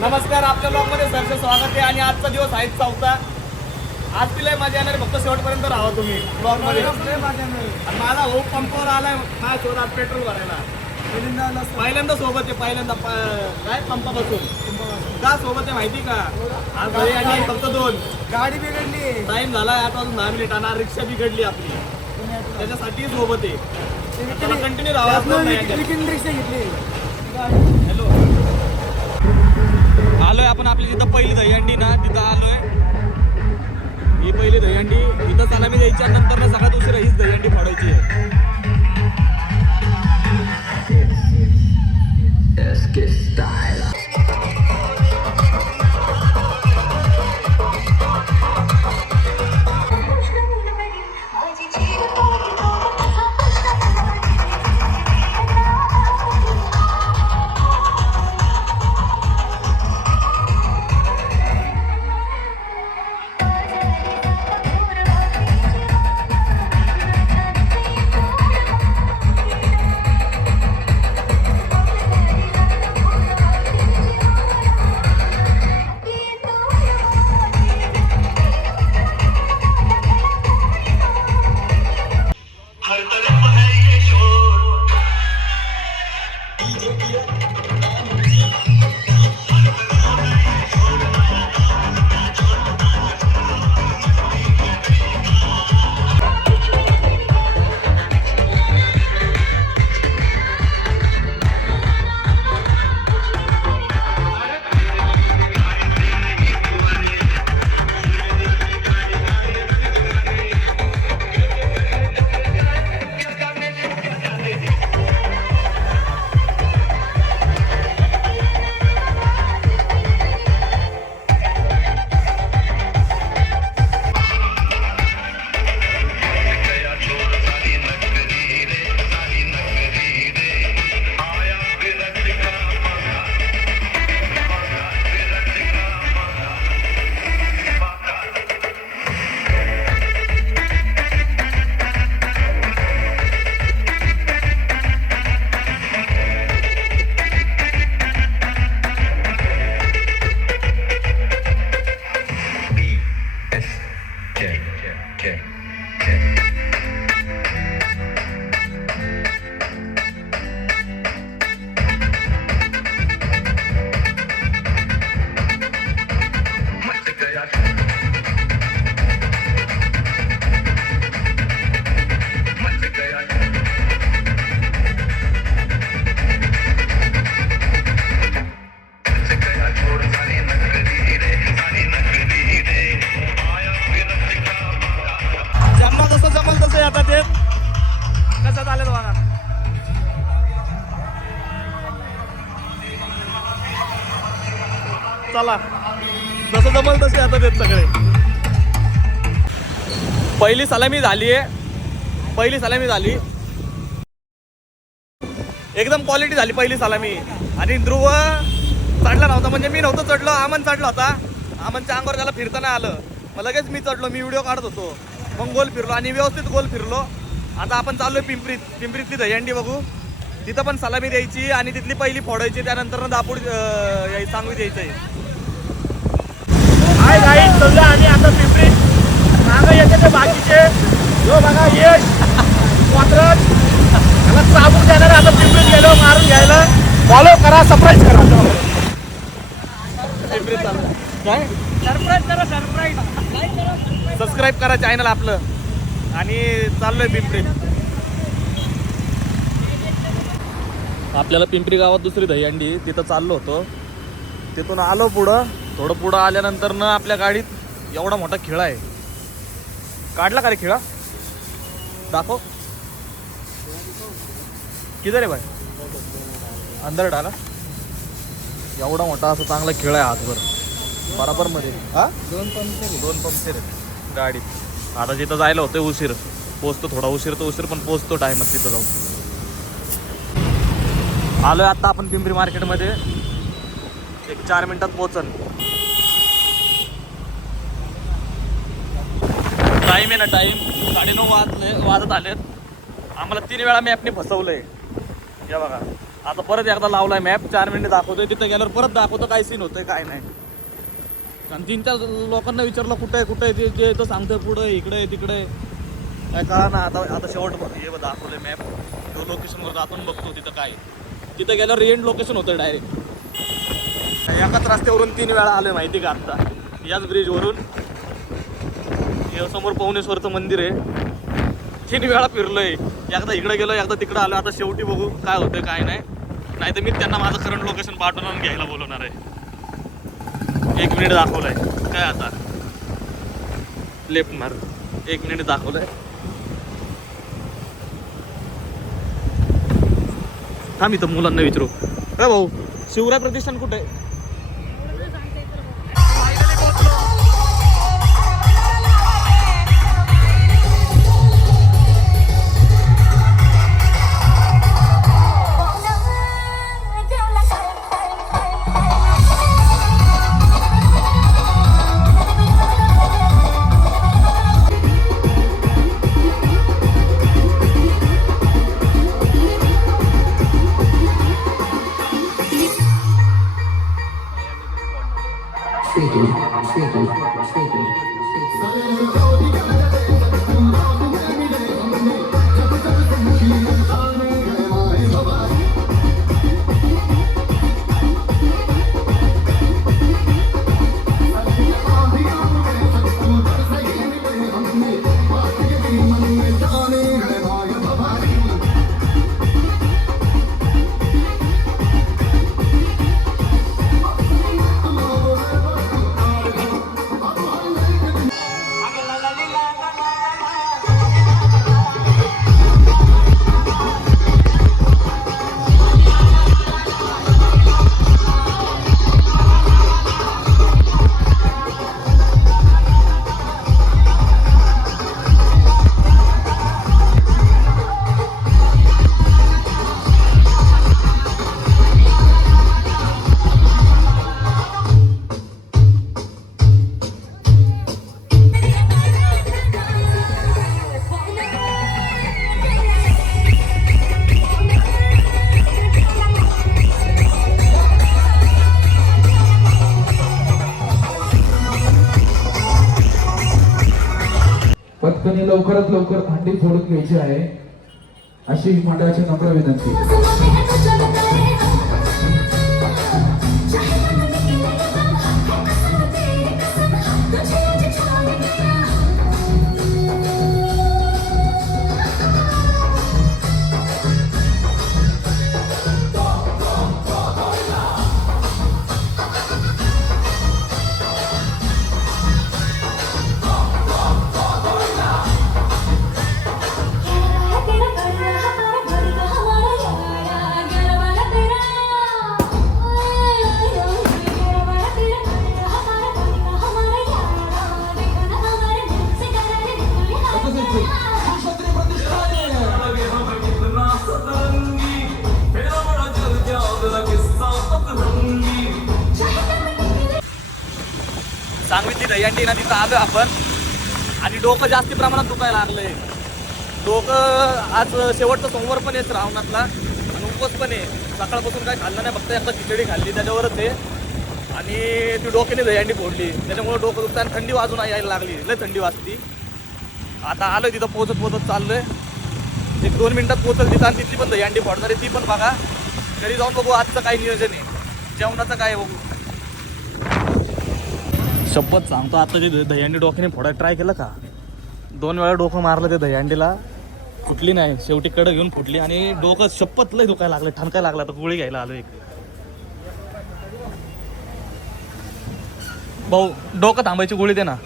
नमस्कार आपल्या ब्लॉगमध्ये सरचं स्वागत आहे आणि आजचा दिवस आहे चौथा. आज तिला माझ्या येणार फक्त शेवटपर्यंत राहा तुम्ही ब्लॉगमध्ये आणि माझा भाऊ पंपावर आलाय माझ्या शोधात पेट्रोल भरायला. पहिल्यांदा सोबत आहे पहिल्यांदा काय? पंपापासून. का सोबत आहे माहिती का? आज घरी आणि फक्त दोन. गाडी बिघडली. टाइम झाला आता अजून दहा मिनिट आणि रिक्षा बिघडली आपली. त्याच्यासाठी सोबत आहे. कंटिन्यू. विकिन रिक्षा घेतली. हॅलो आलोय आपण आपली जिथं पहिली दहीहंडी ना तिथं आलोय. ही पहिली दहीहंडी इथं सलामी द्यायची आणि नंतर ना सगळ्यात उशिरा हीच दहीहंडी फाडायची आहे. got. पहिली सलामी झाली आहे. पहिली सलामी झाली. एकदम क्वालिटी झाली पहिली सलामी. आणि ध्रुव चढला नव्हता म्हणजे मी नव्हतं चढलो आमन चढला होता. आमनच्या अंगावर त्याला फिरताना आलं. मग लगेच मी चढलो मी व्हिडिओ काढत होतो. मग गोल फिरलो आणि व्यवस्थित गोल फिरलो. आता आपण चाललोय पिंपरीत. पिंपरीतली दहीहंडी बघू. तिथं पण सलामी द्यायची आणि तिथली पहिली फोडायची. त्यानंतर दापूड अं, सांगवी द्यायचं आहे आणि आता पिंपरी मागं येते ते बाकीचे. जो बघा यश. वात्रट त्याला चाबूक देणार आता पिंपरीत गेलो मारून घ्यायला. फॉलो करा सरप्राईज करा. पिंपरीत चाललो. काय सरप्राईज करा सरप्राईज सबस्क्राईब करा चॅनल आपलं. आणि चाललोय पिंपरीत आपल्याला पिंपरी गावात दुसरी दहीहंडी तिथं चाललो होतो. तिथून आलो पुढं. थोडं पुढं आल्यानंतर ना आपल्या गाडीत एवढा मोठा खिळा आहे. काढला का रे खिळा? दाखव. किती रे बाय अंदर डाला. एवढा मोठा असं चांगला खेळ आहे हातभर. बराबरमध्ये. हा? दोन पंक्चर दोन पंक्चर आहेत गाडीत आता जिथं जायला होतं उशीर. पोचतो थोडा. उशीर तर उशीर पण पोचतो टायमात तिथं जाऊन. आलोय आता आपण पिंपरी मार्केटमध्ये एक चार मिनिटात पोचन. टाईम आहे ना टाईम साडेनऊ वाजले वाजत आलेत. आम्हाला तीन वेळा मॅपने फसवलंय. या बघा. आता परत एकदा लावलाय मॅप चार मिनिट दाखवतोय. तिथं गेल्यावर परत दाखवतो काय सीन होतंय काय नाही. कारण तीन चार लोकांना विचारलं कुठं आहे कुठं आहे? ते जे तर सांगतोय पुढं इकडे आहे, तिकडे आहे. काय कळा ना आता आता शेवट हे दाखवलं दाखवलंय मॅप तो लोकेशनवर आपण बघतो तिथं काय तिथं गेल्यावर एंड लोकेशन होतं डायरेक्ट एकाच रस्त्यावरून तीन वेळा आलं माहिती का आत्ता? याच ब्रिजवरून समोर पवनेश्वरचं मंदिर आहे. तीन वेळा फिरलोय. एकदा इकडे गेलो एकदा तिकडे आलो आता शेवटी बघू काय होतंय काय नाही. नाही तर मी त्यांना माझं करंट लोकेशन पाठवून घ्यायला बोलवणार आहे. एक मिनिट दाखवलंय. काय आता? लेफ्ट मार. एक मिनिट दाखवलंय. थांब इथं मुलांना विचारू. काय भाऊ शिवराय प्रतिष्ठान कुठे आहे? पटकनी लवकरात लवकर भांडी फोडून घ्यायची आहे. अशी मंडळाची नम्र विनंती. सांगलीतली दह्यांडी ना तिथं आलो आपण. आणि डोकं जास्ती प्रमाणात दुखायला लागलंय. डोकं आज शेवटचा सोमवार पण आहे श्रावणातला. आणि उपवास पण आहे. सकाळपासून काय खाल्लं नाही फक्त एकदा खिचडी खाल्ली त्याच्यावरच आहे. आणि ती डोक्याने दह्यांडी फोडली. त्याच्यामुळे डोकं दुखतं आणि थंडी वाजून यायला लागली. लय थंडी वाजती. आता आलोय तिथं पोचत पोचत चाललोय. एक दोन मिनटात पोचल तिथं आणि तिथली पण दह्यांडी फोडणार आहे. ती पण बघा. घरी जाऊन बघू आजचं काय नियोजन आहे. जेवणाचं काय बघू. शपथ सांगतो. आता ते द- दहीहंडी डोक्याने फोडायला ट्राय केलं का? दोन वेळा डोकं मारलं ते दहीहंडीला. फुटली नाही. शेवटी कडं घेऊन फुटली आणि डोकं शपथ लय दुखायला लागलं. ठणकायला लागला. तर गोळी घ्यायला आलो एक. भाऊ डोकं थांबायची गोळी दे ना.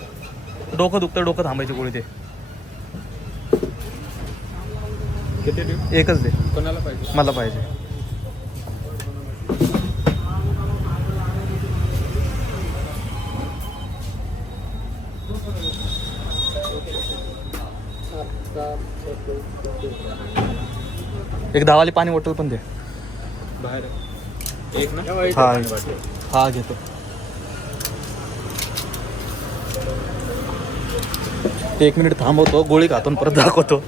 डोकं दुखतं डोकं थांबायची गोळी दे. एकच दे. कोणाला पाहिजे? मला पाहिजे. एक दहावाली पाणी बॉटल पण दे. बाहेर. एक ना? हा हा घेतो. एक मिनिट थांबवतो गोळी खातो आणि परत दाखवतो.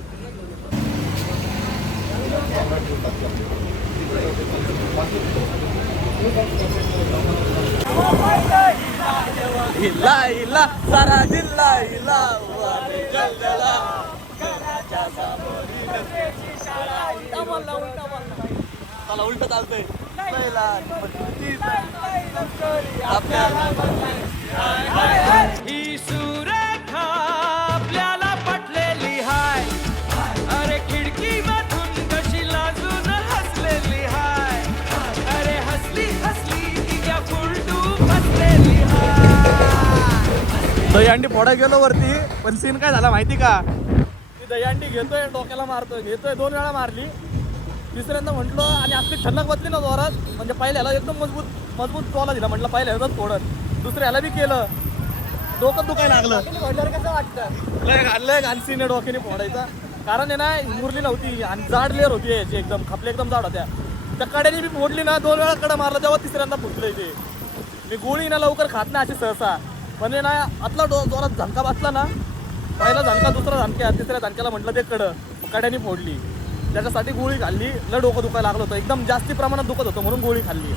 हिला हिला सारा जिल्हा हिला उलटा बोलला, उलटा बोलला. उलट चालतंय. आपल्याला ही सुरेखा आपल्याला पटलेली हाय. अरे खिडकी मधून कशी लाजून हसलेली हाय. अरे हसली हसली की त्या फुलटू फसलेली हाय दहीहंडी फोडा गेलो वरती पण सीन काय झाला माहिती का? दहीहंडी घेतोय डोक्याला मारतोय. घेतोय दोन वेळा मारली. तिसऱ्यांदा म्हटलं आणि आपली ठणक बसली ना जोरात. म्हणजे पहिल्याला एकदम मजबूत मजबूत टोला दिला. म्हटलं पहिल्याला फोडत दुसऱ्याला बी केलं. डोकं दुखायला लागलं. कसं वाटतं? लय लय घालसीने डोक्याने फोडायचा. कारण आहे ना मुरली नव्हती. आणि जाड लेअर होती याची एकदम. खपले एकदम जाड होत्या. त्या कड्याने मी फोडली ना दोन वेळा कडा मारला तेव्हा तिसऱ्यांदा फुटलं ते. मी गोळी ना लवकर खात नाही अशी सहसा. म्हणजे ना आतला डो जोरात झणका बसला ना पहिला झणका दुसरा झणक्या तिसऱ्या झणक्याला म्हटलं ते कड. कड्याने फोडली. त्याच्यासाठी गोळी खाल्ली लय डोकं दुखायला लागलं होतं. एकदम जास्ती प्रमाणात दुखत होतं म्हणून गोळी खाल्ली.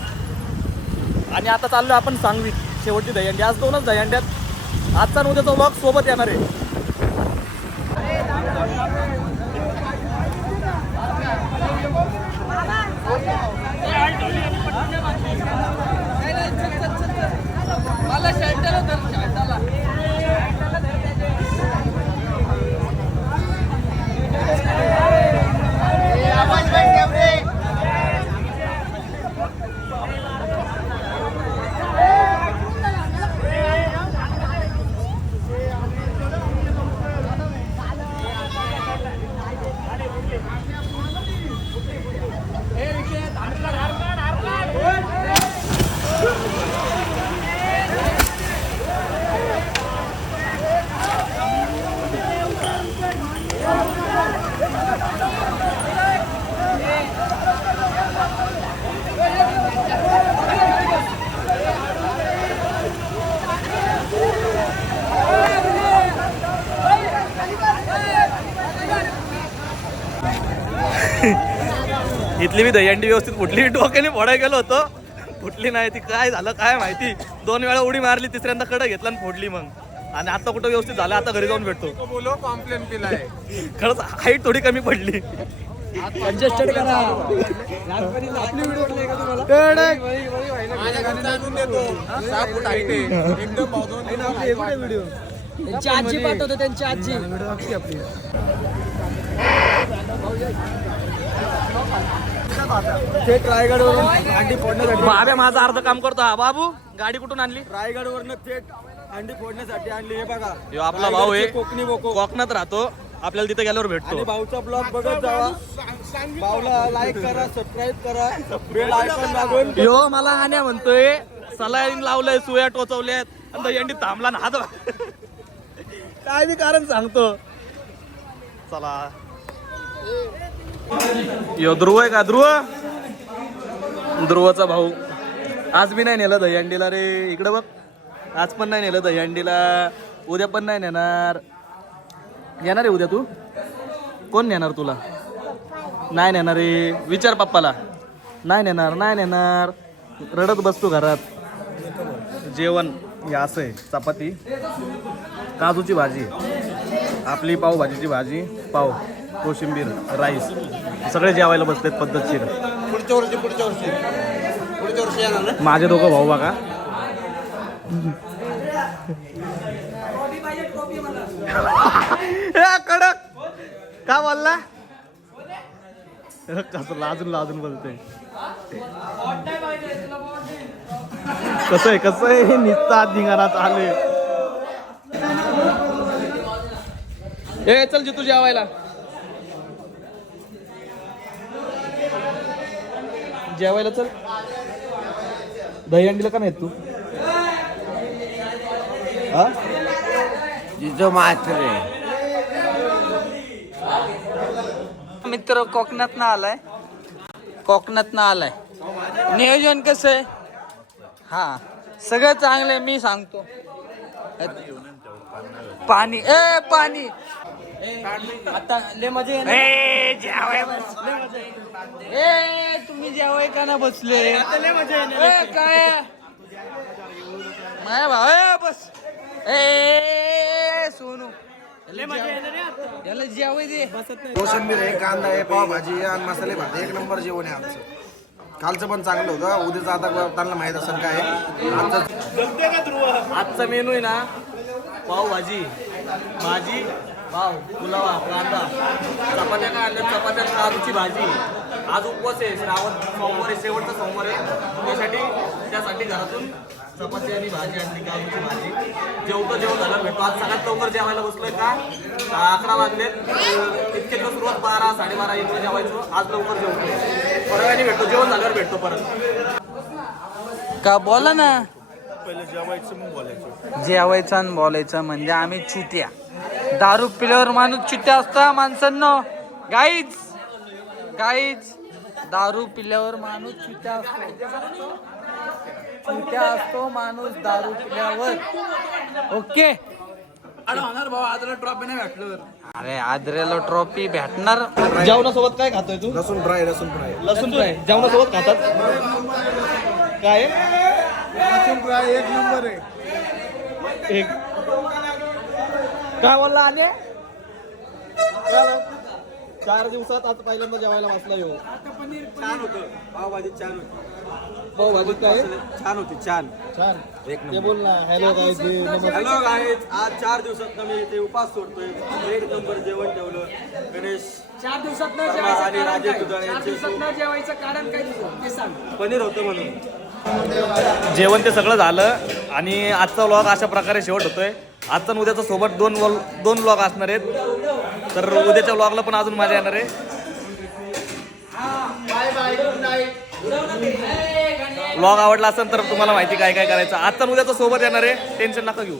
आणि आता चाललो आपण सांगवीत शेवटची दहीहंडी. आज दोनच दहीहंड्यात. आजचा उद्याचा व्लॉग सोबत येणार आहे. इथली मी दहीहंडी व्यवस्थित फुटली डोक्याने फोडायला गेलो होतो. फुटली नाही ती काय झालं काय माहिती. दोन वेळा उडी मारली तिसऱ्यांदा कडं घेतला आणि फोडली मग. आणि आता कुठं व्यवस्थित झालं आता घरी जाऊन भेटतो. बोलो कॉम्प्लेन केलाय. खरंच हाईट थोडी कमी पडली. कंजेस्टेड करा. आपली व्हिडिओ का तुम्हाला? माझ्या घरी जाणून देतो. सहा फूट height आहे. एकदम व्हिडिओ त्यांची आजी पाठवतो त्यांची आजी. आपली. थेट रायगडवरून अंडी फोडण्यासाठी. बाब्या माझं अर्ध काम करतो. हा बाबू गाडी कुठून आणली? रायगडवरून थेट अंडी फोडण्यासाठी आणली. हे बघा. आपला भाऊ आहे. कोकणी बोको. कोकणात राहतो. आपल्याला तिथे गेल्यावर भेटतो. भाऊचा ब्लॉग बघत जावा. भाऊला लाईक करा सबस्क्राईब करा. बेल आयकॉन दाबून यो मला हाण्या म्हणतोय. सलाईन लावलंय सुया टोचवल्यात. आणि दहीहंडी थांबला ना हात काय बी कारण सांगतो. चला. यो ध्रुव आहे का? ध्रुव? ध्रुवचा भाऊ. आज बी नाही नेलं दहीहंडीला रे. इकडं बघ. आज पण नाही नेलं दहीहंडीला. उद्या पण नाही नेणार. येणार आहे उद्या तू? कोण नेणार तुला? नाही नेणार रे. विचार पप्पाला. नाही नेणार नाही नेणार. रडत बसतो घरात. जेवण हे असं आहे. चपाती. काजूची भाजी. आपली पावभाजीची भाजी. पाव. कोशिंबीर राईस सगळे जेवायला बसलेत पद्धतशीर. पुढच्या वर्षी पुढच्या वर्षी. पुढच्या वर्षी येणार ना? माझे दोघं भाऊ बघा. ए, कडक! का बोलला? कसं लाजून लाजून बोलतोय. कसं आहे कसं आहे? हे निस्ता धिंगाणात आले ए चल जितू जेवायला. जेवायला चल. दहीहंडीला का नाही तू? हा? जिजो मात्रे मित्र कोकणात ना आलाय. कोकणात ना आलाय. नियोजन कसं आहे? हा सगळं चांगलं आहे मी सांगतो. पाणी ए पाणी. आता ले मजा येणार. ए जेवाय बस. ए तुम्ही जेवाय का ना बसले? ए, काय? माया भाव ए, बस. ए सोनू. याला जेवाय दे. कोशिंबीर आहे कांदा आहे पावभाजी आणि मसाले भात. एक नंबर जेवण आहे आजचं कालचं पण चांगलं होतं. उद्याचं आता त्यांना माहीत असेल काय. आजचं आजचा मेनू आहे ना पावभाजी. भाजी पाव पुलावा कांदा चपात्या काय आणल्या चपात्या काजूची भाजी. आज उपवास आहे. श्रावण सोमवार आहे. शेवटचा सोमवार आहे. त्यासाठी त्यासाठी घरातून चपाती आणि भाजी आणली काजूची भाजी. जेवतो जेवण झालं भेटतो आज सगळ्यात लवकर जेवायला बसलोय का? अकरा वाजलेत. इतके दिवस सुरुवात बारा साडेबारा इकडे जेवायचो. आज लवकर जेवतो परत आणि भेटतो जेवण झाल्यावर भेटतो परत. का? बोला ना. जेवायचं आणि बोलायचं म्हणजे आम्ही चित्या दारू पिल्यावर माणूस चित्या असता माणसांनो. गाईच गाईच दारू पिल्यावर माणूस चित्या असतो. चित्या असतो माणूस दारू पिल्यावर. ओके अरे आदरेला ट्रॉफी भेटणार. जेवणासोबत काय खातोय तू? लसूण फ्राय लसूण फ्राय. लसूण फ्राय. जेवणासोबत खातात? काय? लसूण फ्राय एक नंबर आहे. एक. काय बोलला आले चार दिवसात आता पहिल्यांदा जेवायला बसला येऊ. छान होतं. पावभाजी छान होती. पावभाजी काय? छान होती छान. छान. एक ते बोल ना. हॅलो काय हॅलो गाईज आज चार दिवसात मी ते उपास सोडतोय. एक नंबर जेवण ठेवलं. गणेश. चार दिवसात न जेवायचं जेवायचं कारण काय ते सांग. पनीर होतं म्हणून. जेवण ते सगळं झालं. आणि आजचा व्लॉग अशा प्रकारे शेवट होतोय. आजचा आणि उद्याचा सोबत दोन वॉल दोन व्लॉग असणार आहेत. तर उद्याच्या व्लॉगला पण अजून मजा येणार आहे. व्लॉग आवडला असेल तर तुम्हाला माहिती काय काय करायचं. आजचा आणि उद्याचा सोबत येणार आहे. टेन्शन नका घेऊ.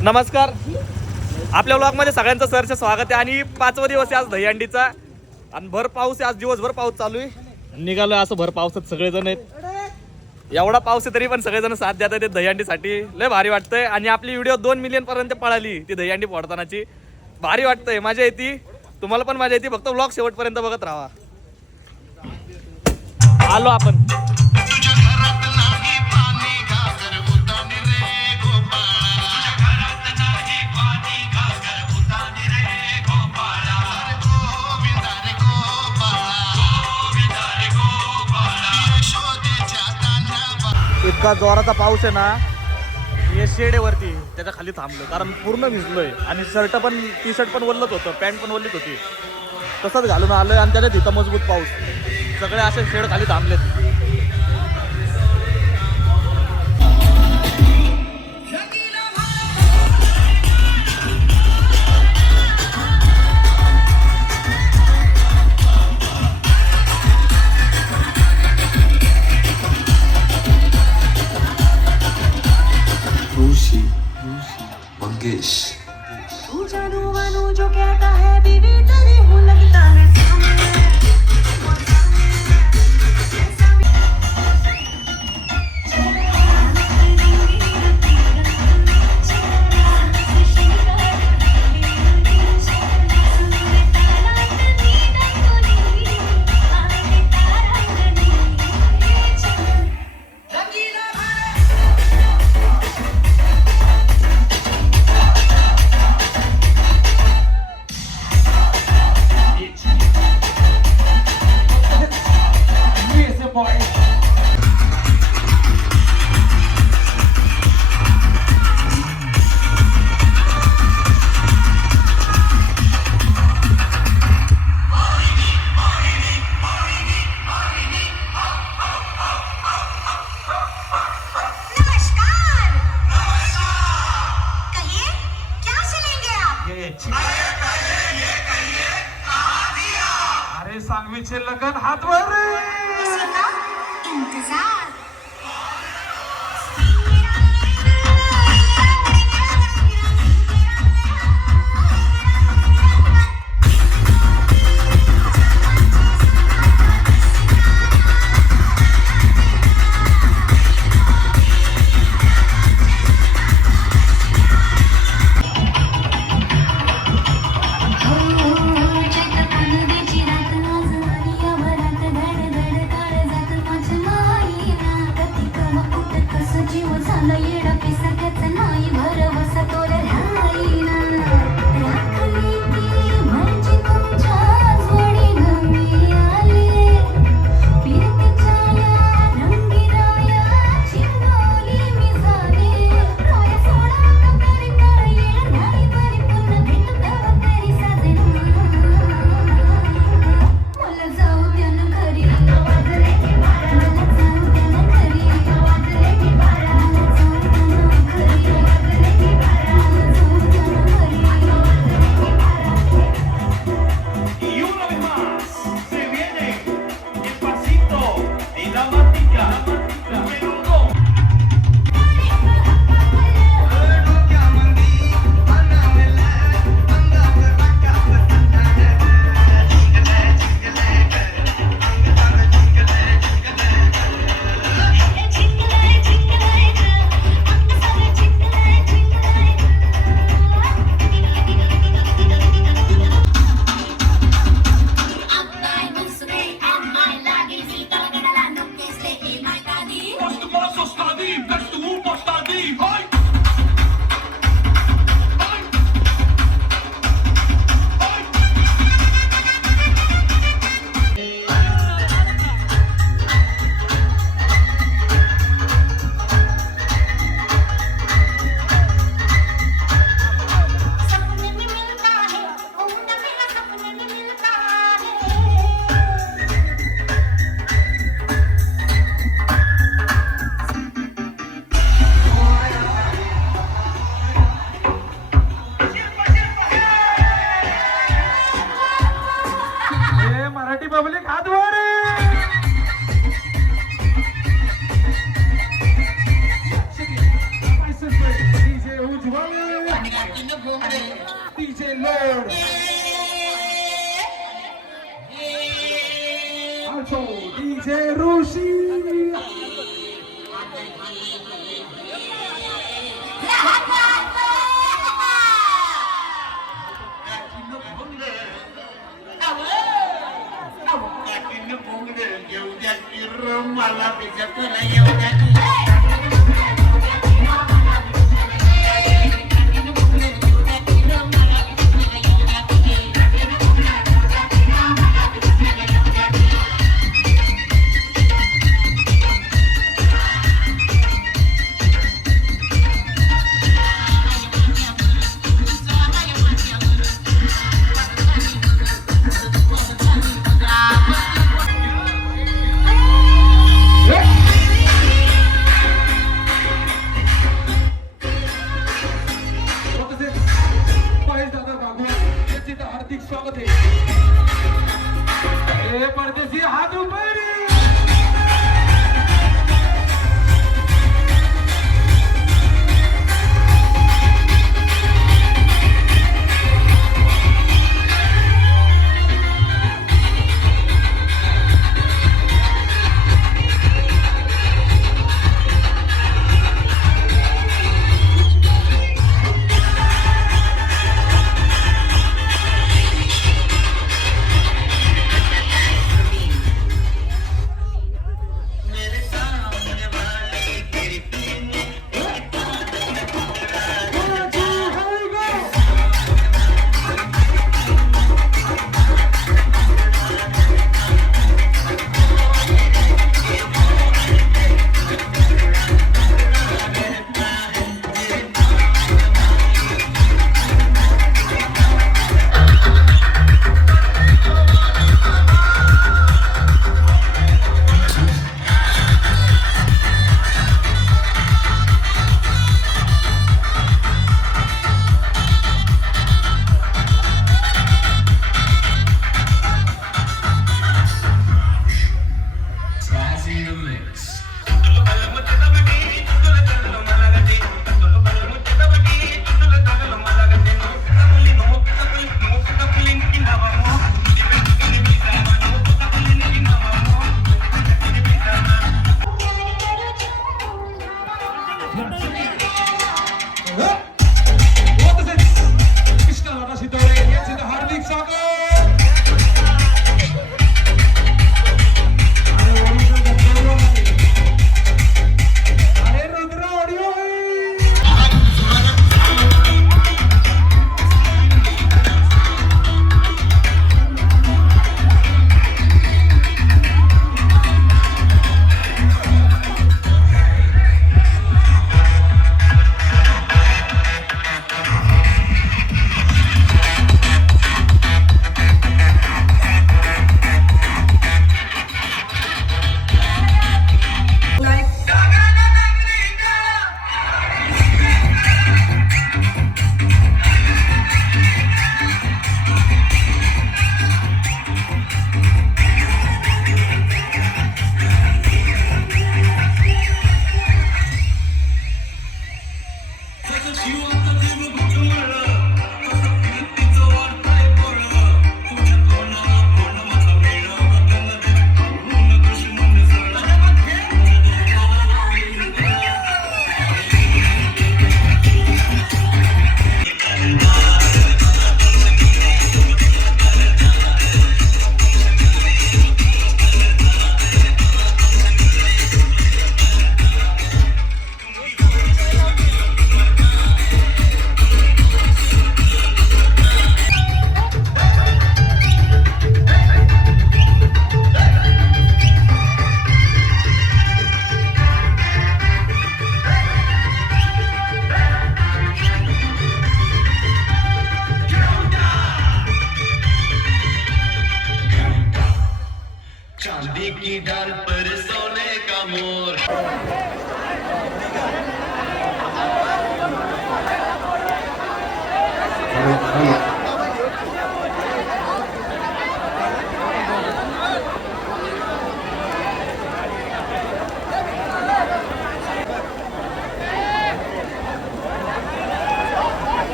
नमस्कार. आपल्या ब्लॉगमध्ये सगळ्यांचं सरचं स्वागत आहे आणि पाचवा दिवस आहे आज दहीहंडीचा. आणि भर पाऊस आहे आज दिवसभर पाऊस चालू आहे. निघालोय असं भर पावसात सगळेजण आहेत. एवढा पाऊस आहे तरी पण सगळेजण साथ देत आहेत दहीहंडीसाठी. लय भारी वाटतंय. आणि आपली व्हिडिओ दोन मिलियन पर्यंत पळाली ती दहीहंडी फोडतानाची. भारी वाटतंय. मजा येते. तुम्हाला पण मजा येते. फक्त ब्लॉग शेवटपर्यंत बघत राहा. आलो आपण. इतका जोराचा पाऊस आहे ना हे शेडेवरती त्याच्याखाली थांबलो. कारण पूर्ण भिजलोय. आणि शर्ट पण टी शर्ट पण वल्लत होतं पॅन्ट पण वल्लीत होती. तसंच घालून आलोय आणि त्याच्यात तिथं मजबूत पाऊस. सगळे असे शेड खाली थांबलेत.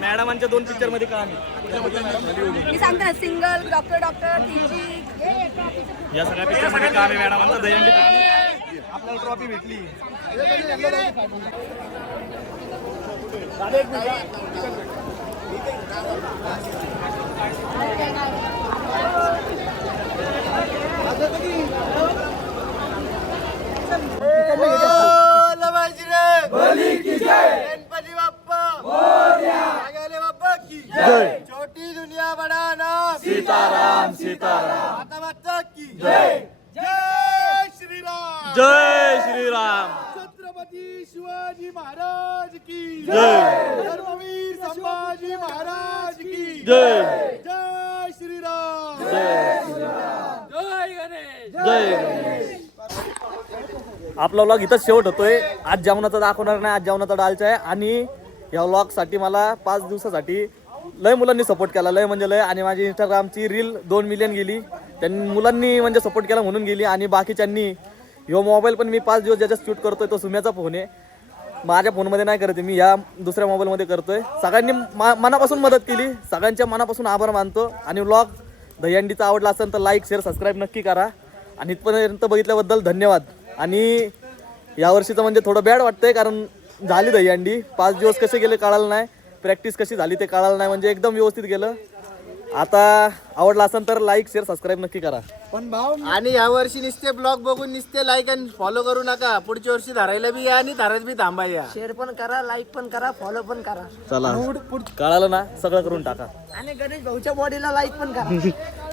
मॅडमांच्या दोन पिक्चरमध्ये काम आहे मी सांगते ना सिंगल डॉक्टर डॉक्टर या सगळ्या पिक्चरमध्ये काम आहे मॅडमांचं फुटली आपल्याला ट्रॉफी भेटली गणपती की छोटी दुनिया बडा नाम. सीताराम सीताराम. माता माता की. जय. जय श्रीराम. जय श्रीराम. छत्रपती शिवाजी महाराज की. जय. धर्मवीर संभाजी महाराज की. जय. जय श्रीराम. जय आपला व्लॉग इथंच शेवट होतोय. आज जेवणाचा दाखवणार नाही आज जेवणाचा डालचा आहे. आणि या व्लॉगसाठी मला पाच दिवसासाठी लय मुलांनी सपोर्ट केला लय म्हणजे लय. आणि माझी इंस्टाग्रामची रील दोन मिलियन गेली. त्यांनी मुलांनी म्हणजे सपोर्ट केला म्हणून गेली. आणि बाकीच्यांनी ह्यो मोबाईल पण मी पाच दिवस ज्याच्यात शूट करतोय तो सुम्याचा फोन आहे. माझ्या फोनमध्ये नाही करते मी या दुसऱ्या मोबाईलमध्ये करतोय. सगळ्यांनी मा मनापासून मदत केली. सगळ्यांच्या मनापासून आभार मानतो. आणि व्लॉग दहीहंडीचा आवडला असेल तर लाईक शेअर सबस्क्राईब नक्की करा. आणि इथपर्यंत बघितल्याबद्दल धन्यवाद. आणि यावर्षीचं म्हणजे थोडं बॅड वाटतंय कारण झाली दहीहंडी. पाच दिवस कसे गेले कळालं नाही. प्रॅक्टिस कशी झाली ते कळालं नाही म्हणजे एकदम व्यवस्थित गेलं. आता आवडला असेल तर लाईक शेअर सबस्क्राईब नक्की करा. आणि या वर्षी नुसते ब्लॉग बघून नुसते लाईक आणि फॉलो करू नका. पुढच्या वर्षी धरायला बी या आणि धरायला बी थांबा या शेअर पण करा लाईक पण करा फॉलो पण करा. चला. कळालं ना? सगळं करून टाका. आणि गणेश भाऊच्या बॉडीला लाईक पण करा.